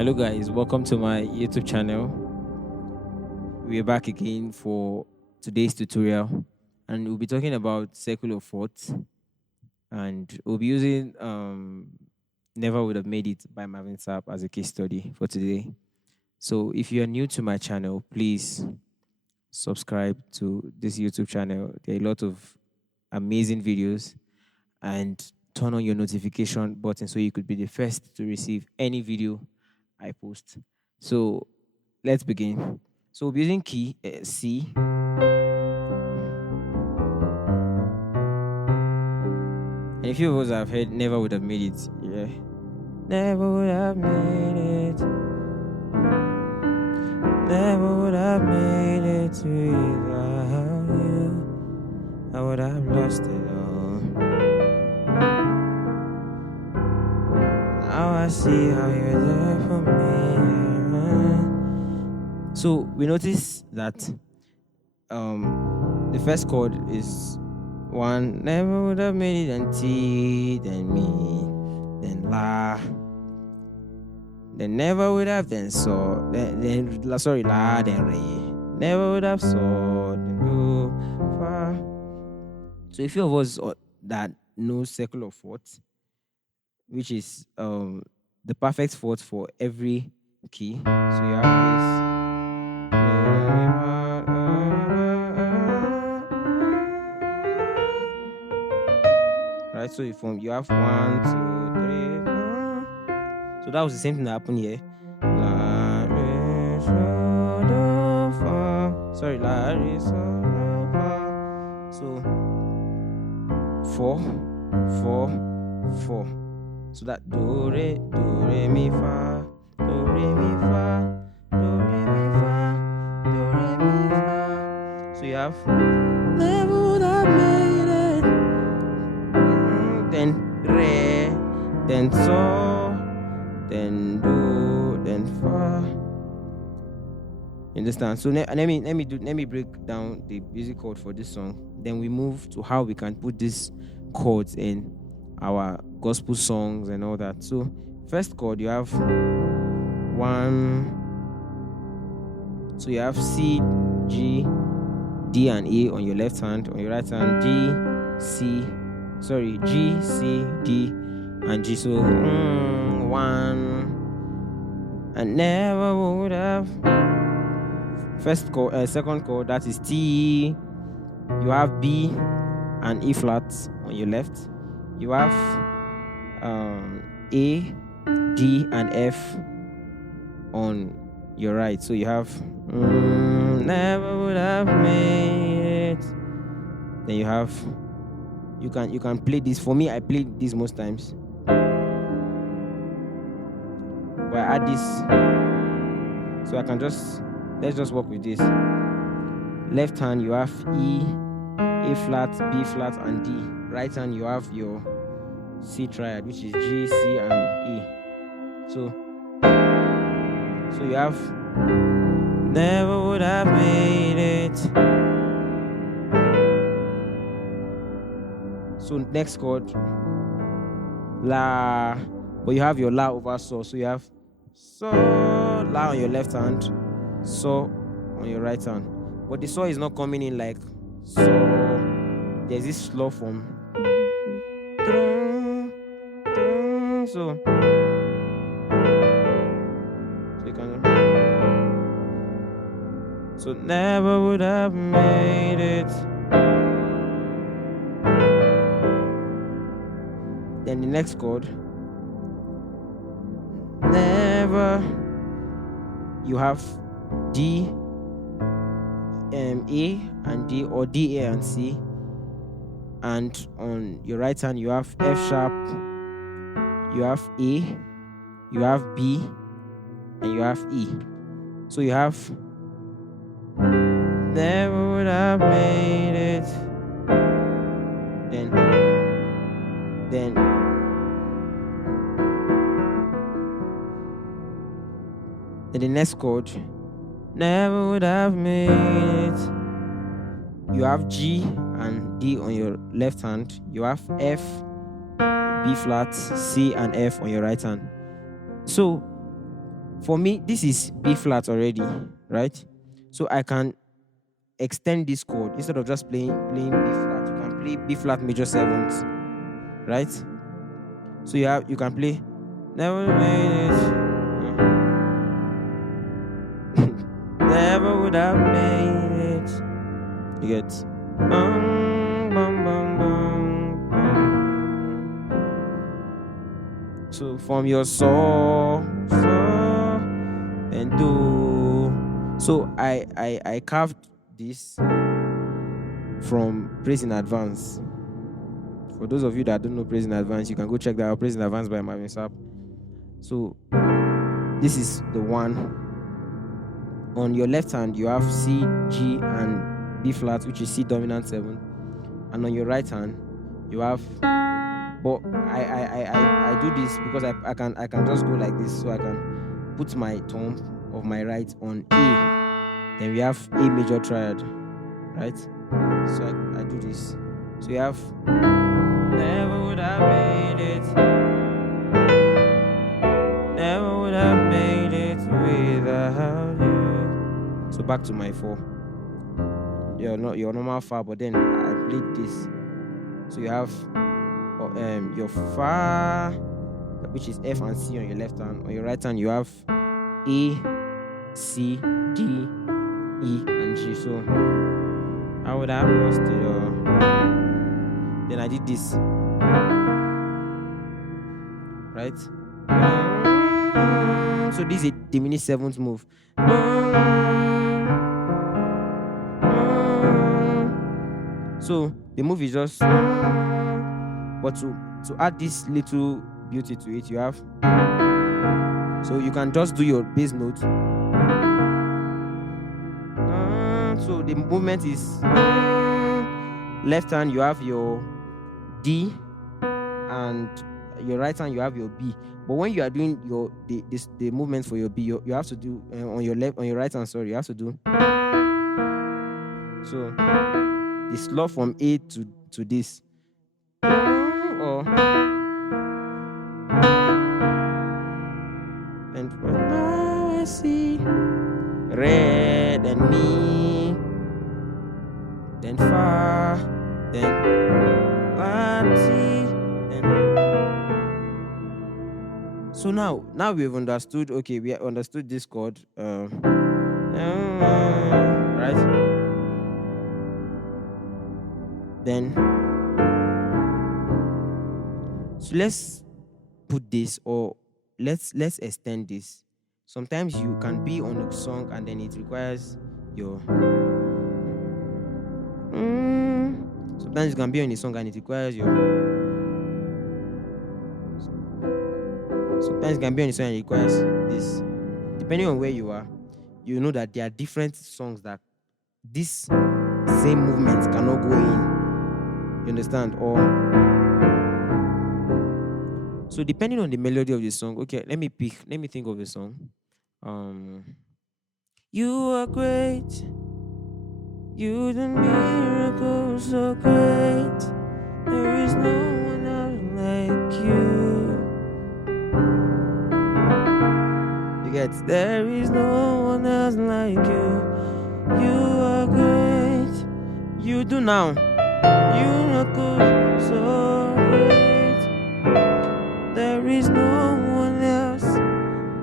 Hello guys, welcome to my YouTube channel. We're back again for today's tutorial and we'll be talking about circle of fourths and we'll be using Never Would Have Made It by Marvin Sapp as a case study for today. So if you are new to my channel, please subscribe to this YouTube channel. There are a lot of amazing videos and turn on your notification button so you could be the first to receive any video I post. So let's begin. So we'll be using key C. And a few of us have heard Never Would Have Made It. Yeah. Never would have made it. Never would have made it without you. I would have lost it all. Now I see how you're there for me. So we notice that the first chord is one. Never would have made it, and T, then me, then La, then never would have, then So, then La, then Re. Never would have So, then Do, Fa. So a few of us that know circle of fourths, which is the perfect fourth for every key. So you have this. Right, so you have 1, 2, 3, 4. So that was the same thing that happened here. La, re, so, do, fa. Sorry, la, re, so, do, fa. So 4, 4, 4. So that do, re, mi, fa, do, re, mi, fa, do, re, mi, fa, do, re, mi, fa. So you have never would have made it. Then Re, then So, then Do, then Fa. Understand? So let me break down the basic chord for this song. Then we move to how we can put these chords in our gospel songs and all that. So first chord, you have 1. So you have C, G, D and A on your left hand. On your right hand, G, C, D, and G. So 1, and never would have. First chord, second chord, that is T. You have B and E flat on your left. You have A, D, and F on your right. So you have never would have made it. Then you have you can play this. For me, I play this most times. But I add this, so I can let's just work with this. Left hand you have E, A flat, B flat, and D. Right hand you have your C triad, which is G, C, and E. So you have never would have made it. So next chord, La, but you have your La over So. So you have So, La on your left hand, So on your right hand. But the So is not coming in like So. There's this slow form. So you can. So never would have made it. Then the next chord, never. You have D, A and D, or D, A and C. And on your right hand, you have F sharp, you have A, you have B, and you have E. So you have never would have made it. Then the next chord, never would have made it. You have G and D on your left hand. You have F, B flat, C, and F on your right hand. So For me, this is B flat already, right? So I can extend this chord instead of just playing B flat. You can play B flat major seventh, right? So you can play never made it. Never would have made it. You get bum, bum, bum, bum, bum. So from your so and do. So I carved this from Praise in Advance. For those of you that don't know Praise in Advance, you can go check that out. Praise in Advance by Marvin Sapp. So this is the one. On your left hand, you have C, G, and B flat, which is C dominant 7. And on your right hand, you have. But I do this because I can just go like this, so I can put my thumb of my right on A. Then we have A major triad, right? So I do this. So you have never would have made it. Never would have made it without you. So back to my 4. Your normal Fa, but then I played this. So you have your Fa, which is F and C on your left hand. On your right hand, you have A, C, D, E, and G. So I would have lost it all. Then I did this. Right? So this is a diminished 7th move. So the move is just, but to add this little beauty to it, you have, so you can just do your bass note. So the movement is left hand, you have your D, and your right hand, you have your B. But when you are doing the movement for your B, you have to do on your right hand. Sorry, you have to do. So the slow from A to this. Or and now I see red and me, then far, then party, then. So now we've understood. Okay, we understood this chord. Right. Then, so let's put this, or let's extend this. Sometimes you can be on a song and then it requires your. Sometimes you can be on a song and it requires your. Sometimes you can be on a song and it requires this. Depending on where you are, you know that there are different songs that this same movement cannot go in. You understand? Or so depending on the melody of the song. Okay, let me think of a song. You are great. You the miracle so great. There is no one else like you. You get, there is no one else like you. You are great. You do now. Miracle so great. There is no one else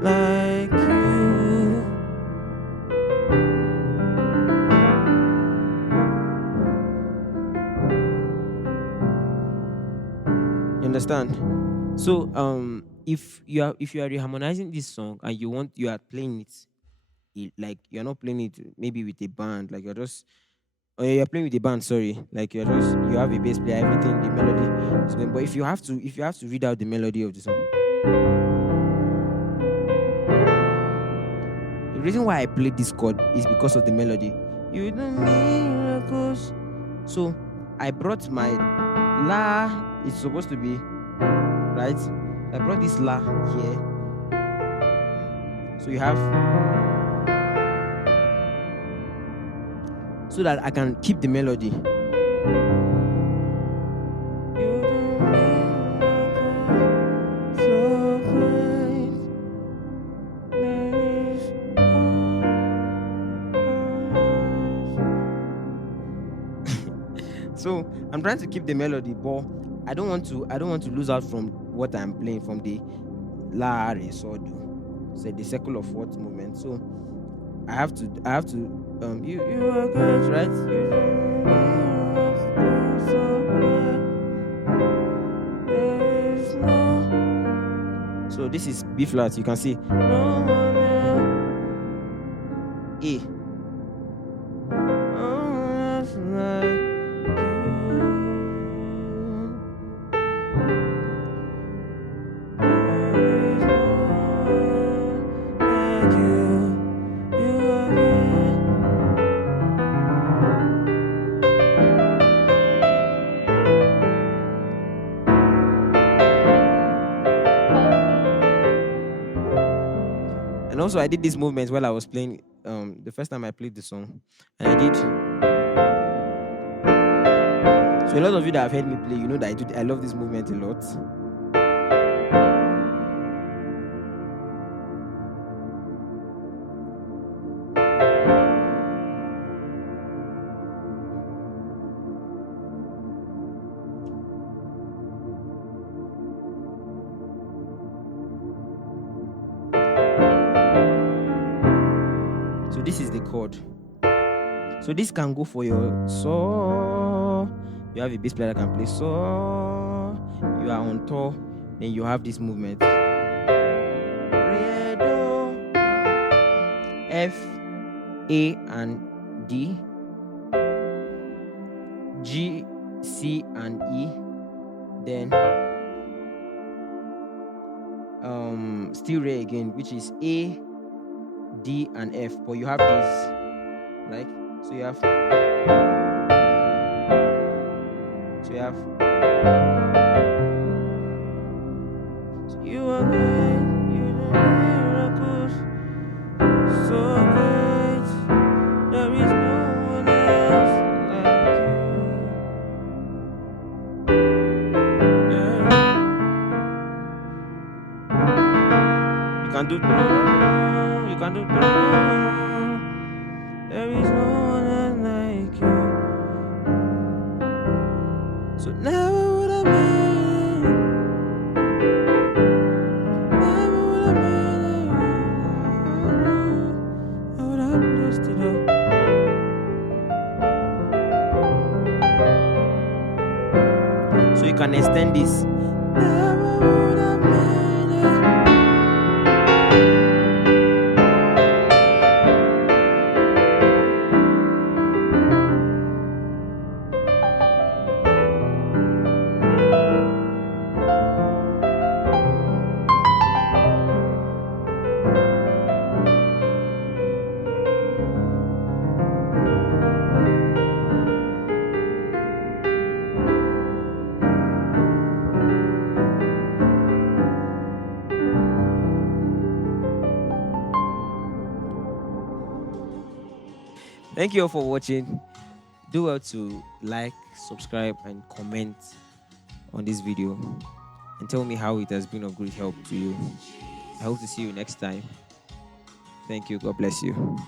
like you. You understand? So if you are reharmonizing this song and you are playing it like you're not playing it maybe with a band, like you're just. Oh yeah, you're playing with the band. Sorry, like you have a bass player, everything, the melody is going. But if you have to read out the melody of the song, the reason why I played this chord is because of the melody. You do miracles. So I brought my la. It's supposed to be right. I brought this la here. So you have. So that I can keep the melody. So great. So I'm trying to keep the melody, but I don't want to lose out from what I'm playing, from the la re so do. So the circle of fourth movement. So I have to you are good, right? So this is B flat, you can see. No one else. A. No one else like and also I did this movement while I was playing the first time I played the song. And I did. So a lot of you that have heard me play, you know that I love this movement a lot. So this is the chord. So this can go for your so. You have a bass player that can play so. You are on tour, then you have this movement. Re, do, F, A, and D. G, C, and E. Then still re again, which is A, D, and F. But you have this, like, so you have so you are good, you are miracles, so good, there is no one else like you. Yeah. You can do there is no one else like you. So never would I made it. Never would I made it. I would have lost it all. So you can extend this. Never would I made it. Thank you all for watching. Do well to like, subscribe, and comment on this video, and tell me how it has been of great help to you. I hope to see you next time. Thank you. God bless you.